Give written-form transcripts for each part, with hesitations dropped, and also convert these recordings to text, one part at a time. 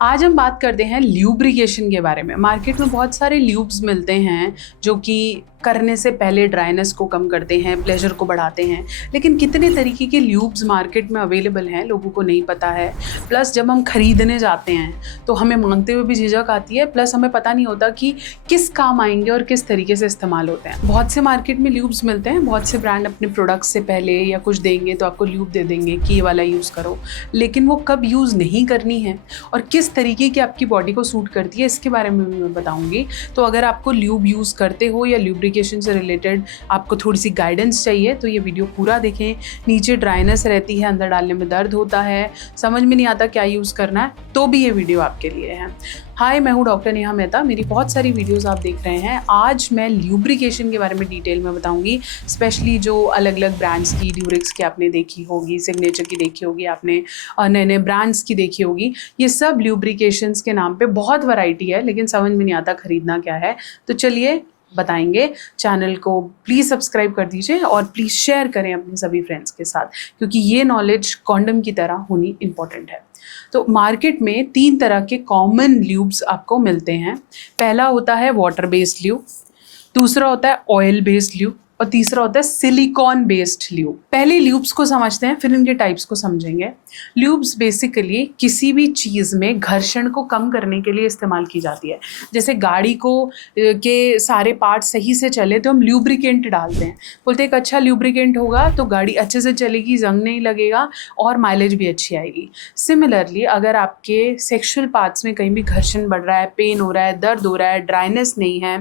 आज हम बात करते हैं ल्यूब्रिकेशन के बारे में। मार्केट में बहुत सारे ल्यूब्स मिलते हैं जो कि करने से पहले ड्राइनेस को कम करते हैं, प्लेजर को बढ़ाते हैं, लेकिन कितने तरीके के ल्यूब्स मार्केट में अवेलेबल हैं लोगों को नहीं पता है। प्लस जब हम खरीदने जाते हैं तो हमें मांगते हुए भी झिझक आती है, प्लस हमें पता नहीं होता कि किस काम आएंगे और किस तरीके से इस्तेमाल होते हैं। बहुत से मार्केट में ल्यूब्स मिलते हैं, बहुत से ब्रांड अपने प्रोडक्ट्स से पहले या कुछ देंगे तो आपको ल्यूब दे देंगे कि ये वाला यूज़ करो, लेकिन वो कब यूज़ नहीं करनी है और किस तरीके की आपकी बॉडी को सूट करती है इसके बारे में भी मैं बताऊंगी। तो अगर आपको ल्यूब यूज़ करते हो या ल्यूब्रिकेशन से रिलेटेड आपको थोड़ी सी गाइडेंस चाहिए तो ये वीडियो पूरा देखें। नीचे ड्राइनेस रहती है, अंदर डालने में दर्द होता है, समझ में नहीं आता क्या यूज़ करना है, तो भी ये वीडियो आपके लिए है। हाय, मैं हूँ डॉक्टर नेहा मेहता। मेरी बहुत सारी वीडियोस आप देख रहे हैं। आज मैं ल्यूब्रिकेशन के बारे में डिटेल में बताऊंगी, स्पेशली जो अलग अलग ब्रांड्स की, ड्यूरेक्स की आपने देखी होगी, सिग्नेचर की देखी होगी आपने, और नए नए ब्रांड्स की देखी होगी। ये सब ल्यूब्रिकेशंस के नाम पे बहुत वैरायटी है, लेकिन समझ में नहीं आता खरीदना क्या है। तो चलिए बताएंगे। चैनल को प्लीज़ सब्सक्राइब कर दीजिए और प्लीज़ शेयर करें अपने सभी फ्रेंड्स के साथ, क्योंकि ये नॉलेज कॉन्डम की तरह होनी इम्पॉर्टेंट है। तो मार्केट में 3 तरह के कॉमन ल्यूब्स आपको मिलते हैं। पहला होता है वाटर बेस्ड ल्यूब, दूसरा होता है ऑयल बेस्ड ल्यूब और तीसरा होता है सिलिकॉन बेस्ड ल्यूब। पहले ल्यूब्स को समझते हैं, फिर इनके टाइप्स को समझेंगे। ल्यूब्स बेसिकली किसी भी चीज़ में घर्षण को कम करने के लिए इस्तेमाल की जाती है। जैसे गाड़ी को के सारे पार्ट सही से चले तो हम ल्यूब्रिकेंट डालते हैं, बोलते हैं एक अच्छा ल्यूब्रिकेंट होगा तो गाड़ी अच्छे से चलेगी, जंग नहीं लगेगा और माइलेज भी अच्छी आएगी। सिमिलरली अगर आपके सेक्शुअल पार्ट्स में कहीं भी घर्षण बढ़ रहा है, पेन हो रहा है, दर्द हो रहा है, ड्राइनेस नहीं है,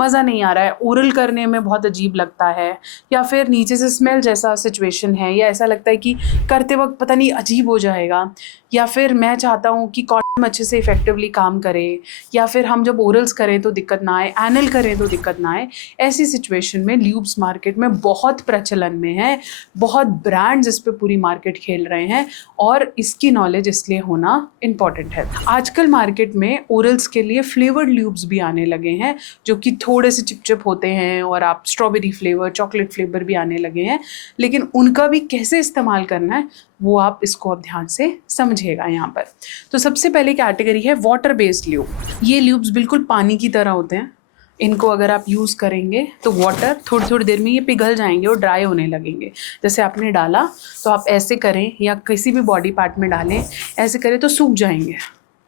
मज़ा नहीं आ रहा है, ओरल करने में बहुत अजीब लगता है, या फिर नीचे से स्मेल जैसा सिचुएशन है, या ऐसा लगता है कि करते वक्त पता नहीं अजीब हो जाएगा, या फिर मैं चाहता हूँ कि कॉन्डम अच्छे से इफेक्टिवली काम करे, या फिर हम जब ओरल्स करें तो दिक्कत ना आए, एनल करें तो दिक्कत ना आए, ऐसी सिचुएशन में ल्यूब्स मार्केट में बहुत प्रचलन में है। बहुत ब्रांड्स इस पे पूरी मार्केट खेल रहे हैं और इसकी नॉलेज इसलिए होना इम्पॉर्टेंट है। आजकल मार्केट में ओरल्स के लिए फ्लेवर्ड ल्यूब्स भी आने लगे हैं जो कि थोड़े से चिपचिप होते हैं, और आप स्ट्रॉबेरी फ्लेवर, चॉकलेट फ्लेवर भी आने लगे हैं, लेकिन उनका भी कैसे इस्तेमाल करना है वो आप इसको अब ध्यान से समझिएगा यहाँ पर। तो सबसे पहले कैटेगरी है वाटर बेस्ड ल्यूब। ये ल्यूब्स बिल्कुल पानी की तरह होते हैं। इनको अगर आप यूज़ करेंगे तो वाटर थोड़ी थोड़ी देर में ये पिघल जाएंगे और ड्राई होने लगेंगे। जैसे आपने डाला तो आप ऐसे करें या किसी भी बॉडी पार्ट में डालें, ऐसे करें तो सूख जाएंगे,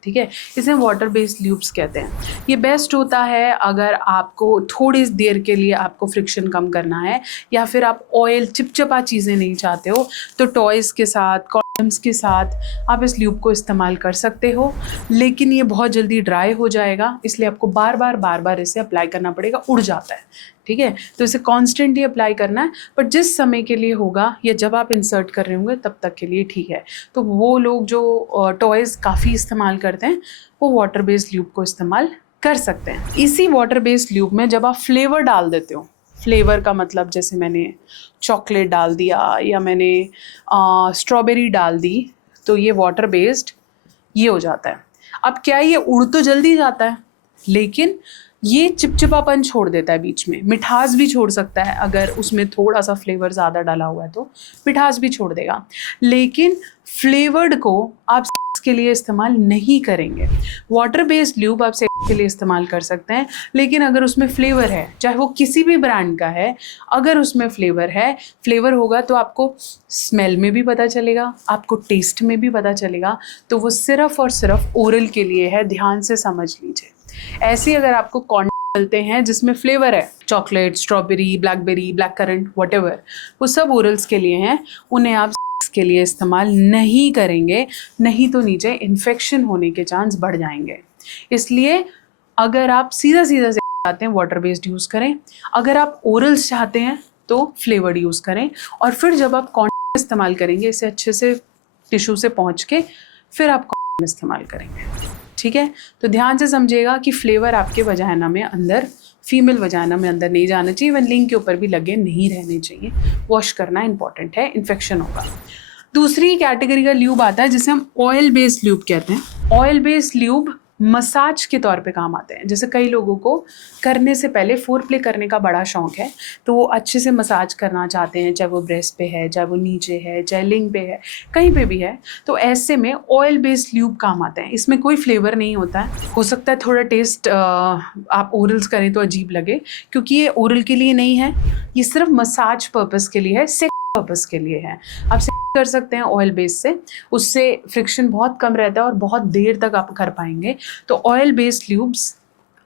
ठीक है। इसे वाटर बेस्ड ल्यूब्स कहते हैं। ये बेस्ट होता है अगर आपको थोड़ी देर के लिए आपको फ्रिक्शन कम करना है, या फिर आप ऑयल चिपचिपा चीज़ें नहीं चाहते हो, तो टॉयज़ के साथ, कॉन्डम्स के साथ आप इस ल्यूब को इस्तेमाल कर सकते हो। लेकिन ये बहुत जल्दी ड्राई हो जाएगा, इसलिए आपको बार बार इसे अप्लाई करना पड़ेगा, उड़ जाता है, ठीक है। तो इसे कॉन्स्टेंटली अप्लाई करना है, पर जिस समय के लिए होगा या जब आप इंसर्ट कर रहे होंगे तब तक के लिए ठीक है। तो वो लोग जो टॉयज़ काफ़ी इस्तेमाल करते हैं वो वाटर बेस्ड ल्यूब को इस्तेमाल कर सकते हैं। इसी वाटर बेस्ड ल्यूब में जब आप फ्लेवर डाल देते हो, फ्लेवर का मतलब जैसे मैंने चॉकलेट डाल दिया या मैंने स्ट्रॉबेरी डाल दी, तो ये वाटर बेस्ड ये हो जाता है। अब क्या ये उड़ तो जल्दी जाता है, लेकिन ये चिपचिपापन छोड़ देता है बीच में, मिठास भी छोड़ सकता है। अगर उसमें थोड़ा सा फ्लेवर ज़्यादा डाला हुआ है तो मिठास भी छोड़ देगा, लेकिन फ्लेवर्ड को आप सेक्स के लिए इस्तेमाल नहीं करेंगे। वाटर बेस्ड ल्यूब आप सेक्स के लिए इस्तेमाल कर सकते हैं, लेकिन अगर उसमें फ्लेवर है, चाहे वो किसी भी ब्रांड का है, अगर उसमें फ्लेवर होगा तो आपको स्मेल में भी पता चलेगा, आपको टेस्ट में भी पता चलेगा, तो वो सिर्फ और सिर्फ ओरल के लिए है। ध्यान से समझ लीजिए। ऐसे अगर आपको कॉन्डम मिलते हैं जिसमें फ्लेवर है, chocolate, strawberry, blackberry, black currant, whatever, वो सब ओरल्स के लिए हैं, उन्हें आप सेक्स के लिए इस्तेमाल नहीं करेंगे, नहीं तो नीचे इन्फेक्शन होने के चांस बढ़ जाएंगे। इसलिए अगर आप सीधा सीधा चाहते हैं वाटर बेस्ड यूज़ करें, अगर आप ओरल्स चाहते हैं तो फ्लेवर्ड यूज़ करें, और फिर जब आप कॉन्डम इस्तेमाल करेंगे इसे अच्छे से टिश्यू से पहुँच के फिर आप कॉन्डम इस्तेमाल करेंगे, ठीक है। तो ध्यान से समझिएगा कि फ्लेवर आपके वजाइना में अंदर, फीमेल वजाइना में अंदर नहीं जाना चाहिए, इवन लिंग के ऊपर भी लगे नहीं रहने चाहिए। वॉश करना इंपॉर्टेंट है, इन्फेक्शन होगा। दूसरी कैटेगरी का ल्यूब आता है जिसे हम ऑयल बेस्ड ल्यूब कहते हैं। ऑयल बेस्ड ल्यूब मसाज के तौर पे काम आते हैं। जैसे कई लोगों को करने से पहले फोर प्ले करने का बड़ा शौक है, तो वो अच्छे से मसाज करना चाहते हैं, चाहे वो ब्रेस्ट पे है, चाहे वो नीचे है, चाहे लिंग पे है, कहीं पे भी है। तो ऐसे में ऑयल बेस्ड ल्यूब काम आते हैं। इसमें कोई फ्लेवर नहीं होता है। हो सकता है थोड़ा टेस्ट आप ओरल्स करें तो अजीब लगे, क्योंकि ये ओरल के लिए नहीं है, ये सिर्फ मसाज पर्पस के लिए है, सेक्स पर्पस के लिए है। आप कर सकते हैं ऑयल बेस से, उससे फ्रिक्शन बहुत कम रहता है और बहुत देर तक आप कर पाएंगे। तो ऑयल बेस्ड ल्यूब्स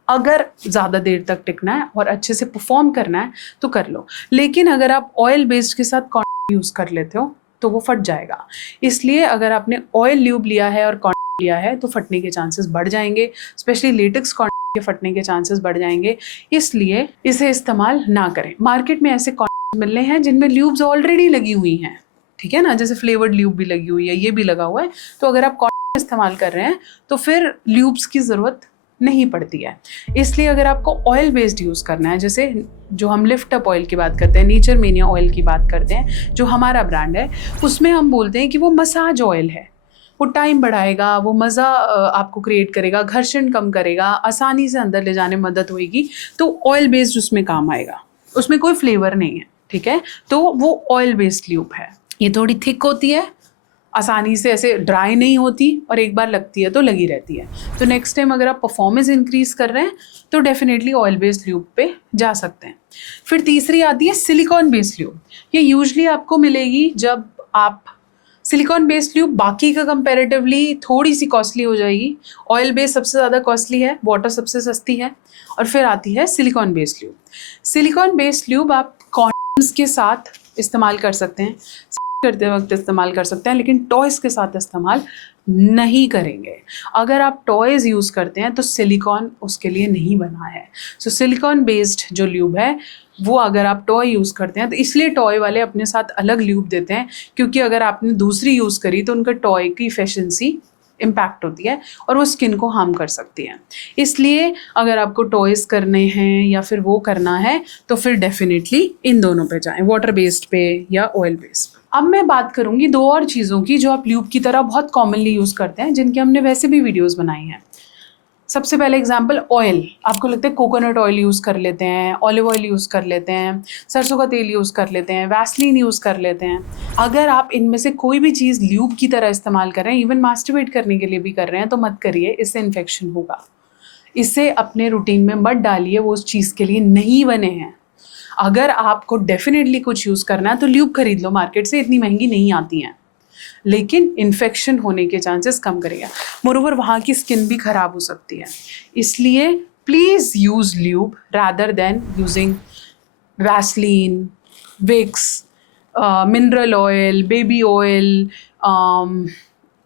अगर ज़्यादा देर तक टिकना है और अच्छे से परफॉर्म करना है तो कर लो, लेकिन अगर आप ऑयल बेस्ड के साथ कॉन्डोम यूज़ कर लेते हो तो वो फट जाएगा। इसलिए अगर आपने ऑयल ल्यूब लिया है और कॉन्डोम लिया है तो फटने के चांसेस बढ़ जाएंगे, स्पेशली लेटेक्स कॉन्डोम के फटने के चांसेस बढ़ जाएंगे। इसलिए इसे इस्तेमाल ना करें। मार्केट में ऐसे कॉन्डोम मिलने हैं जिनमें ल्यूब्स ऑलरेडी लगी हुई हैं, ठीक है ना, जैसे फ्लेवर्ड ल्यूब भी लगी हुई है, ये भी लगा हुआ है। तो अगर आप कॉन्डोम इस्तेमाल कर रहे हैं तो फिर ल्यूब्स की ज़रूरत नहीं पड़ती है। इसलिए अगर आपको ऑयल बेस्ड यूज़ करना है, जैसे जो हम लिफ्ट अप ऑयल की बात करते हैं, नेचर मेनिया ऑयल की बात करते हैं, जो हमारा ब्रांड है, उसमें हम बोलते हैं कि वो मसाज ऑयल है। वो टाइम बढ़ाएगा, वो मज़ा आपको क्रिएट करेगा, घर्षण कम करेगा, आसानी से अंदर ले जाने में मदद होएगी। तो ऑयल बेस्ड उसमें काम आएगा, उसमें कोई फ्लेवर नहीं है, ठीक है। तो वो ऑयल बेस्ड ल्यूब है। ये थोड़ी थिक होती है, आसानी से ऐसे ड्राई नहीं होती, और एक बार लगती है तो लगी रहती है। तो नेक्स्ट टाइम अगर आप परफॉर्मेंस इंक्रीज कर रहे हैं तो डेफिनेटली ऑयल बेस्ड ल्यूब पे जा सकते हैं। फिर तीसरी आती है सिलिकॉन बेस्ड ल्यूब। ये यूजुअली आपको मिलेगी जब आप सिलिकॉन बेस्ड ल्यूब बाकी का कंपैरेटिवली थोड़ी सी कॉस्टली हो जाएगी। ऑयल बेस्ड सबसे ज़्यादा कॉस्टली है, वाटर सबसे सस्ती है, और फिर आती है silicon based lube. Silicon based lube आप कॉन्डोम्स के साथ इस्तेमाल कर सकते हैं, करते वक्त इस्तेमाल कर सकते हैं, लेकिन टॉयज़ के साथ इस्तेमाल नहीं करेंगे। अगर आप टॉयज़ यूज़ करते हैं तो सिलिकॉन उसके लिए नहीं बना है। सो सिलिकॉन बेस्ड जो ल्यूब है वो अगर आप टॉय यूज़ करते हैं तो इसलिए टॉय वाले अपने साथ अलग ल्यूब देते हैं, क्योंकि अगर आपने दूसरी यूज़ करी तो उनका टॉय की एफिशिएंसी इम्पैक्ट होती है और वो स्किन को हार्म कर सकती है। इसलिए अगर आपको टॉयज़ करने हैं या फिर वो करना है तो फिर डेफिनेटली इन दोनों पे जाएं, वाटर बेस्ड पे या ऑयल बेस्ड। अब मैं बात करूंगी दो और चीज़ों की जो आप ल्यूब की तरह बहुत कॉमनली यूज़ करते हैं, जिनके हमने वैसे भी वीडियोस बनाई हैं। सबसे पहले एग्जांपल ऑयल। आपको लगता है कोकोनट ऑयल यूज़ कर लेते हैं, ऑलिव ऑयल यूज़ कर लेते हैं, सरसों का तेल यूज़ कर लेते हैं, वैसलीन यूज़ कर लेते हैं। अगर आप इनमें से कोई भी चीज़ ल्यूब की तरह इस्तेमाल कर रहे हैं, इवन मास्टरबेट करने के लिए भी कर रहे हैं, तो मत करिए, इससे इन्फेक्शन होगा। इसे अपने रूटीन में मत डालिए, वो उस चीज़ के लिए नहीं बने हैं। अगर आपको डेफिनेटली कुछ यूज़ करना है तो ल्यूब खरीद लो मार्केट से, इतनी महंगी नहीं आती हैं, लेकिन इन्फेक्शन होने के चांसेस कम करेगा। मोरोवर वहाँ की स्किन भी ख़राब हो सकती है। इसलिए please use lube rather than using Vaseline, Vicks, mineral oil, baby oil,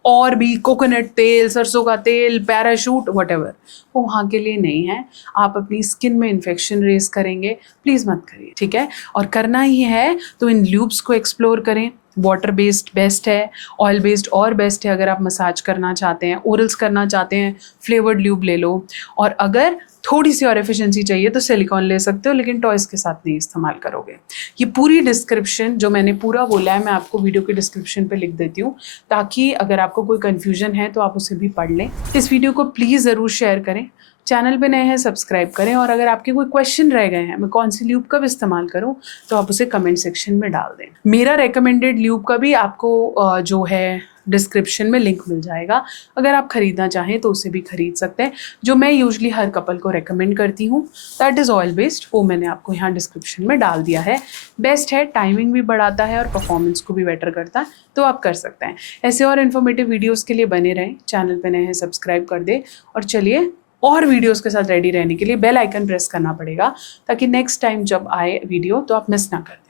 और भी कोकोनट तेल, सरसों का तेल, पैराशूट, व्हाटएवर, वो वहाँ के लिए नहीं है। आप अपनी स्किन में इन्फेक्शन रेज करेंगे, प्लीज़ मत करिए, ठीक है। और करना ही है तो इन ल्यूब्स को एक्सप्लोर करें। वाटर बेस्ड बेस्ट है, ऑयल बेस्ड और बेस्ट है। अगर आप मसाज करना चाहते हैं, ओरल्स करना चाहते हैं, फ्लेवर्ड ल्यूब ले लो। और अगर थोड़ी सी और एफिशिएंसी चाहिए तो सिलिकॉन ले सकते हो, लेकिन टॉयज़ के साथ नहीं इस्तेमाल करोगे। ये पूरी डिस्क्रिप्शन जो मैंने पूरा बोला है मैं आपको वीडियो के डिस्क्रिप्शन पे लिख देती हूँ, ताकि अगर आपको कोई कन्फ्यूजन है तो आप उसे भी पढ़ लें। इस वीडियो को प्लीज़ ज़रूर शेयर करें, चैनल पे नए हैं सब्सक्राइब करें, और अगर आपके कोई क्वेश्चन रह गए हैं मैं कौन सी ल्यूब कब इस्तेमाल करूं तो आप उसे कमेंट सेक्शन में डाल दें। मेरा रेकमेंडेड ल्यूब का भी आपको जो है डिस्क्रिप्शन में लिंक मिल जाएगा, अगर आप ख़रीदना चाहें तो उसे भी ख़रीद सकते हैं। जो मैं यूजुअली हर कपल को रेकमेंड करती हूँ दैट इज़ ऑयल बेस्ड, वो मैंने आपको यहाँ डिस्क्रिप्शन में डाल दिया है। बेस्ट है, टाइमिंग भी बढ़ाता है और परफॉर्मेंस को भी बेटर करता है, तो आप कर सकते हैं। ऐसे और इन्फॉर्मेटिव वीडियोज़ के लिए बने रहें, चैनल पर नए हैं सब्सक्राइब कर दें, और चलिए और वीडियोस के साथ रेडी रहने के लिए बेल आइकन प्रेस करना पड़ेगा, ताकि नेक्स्ट टाइम जब आए वीडियो तो आप मिस ना कर दें।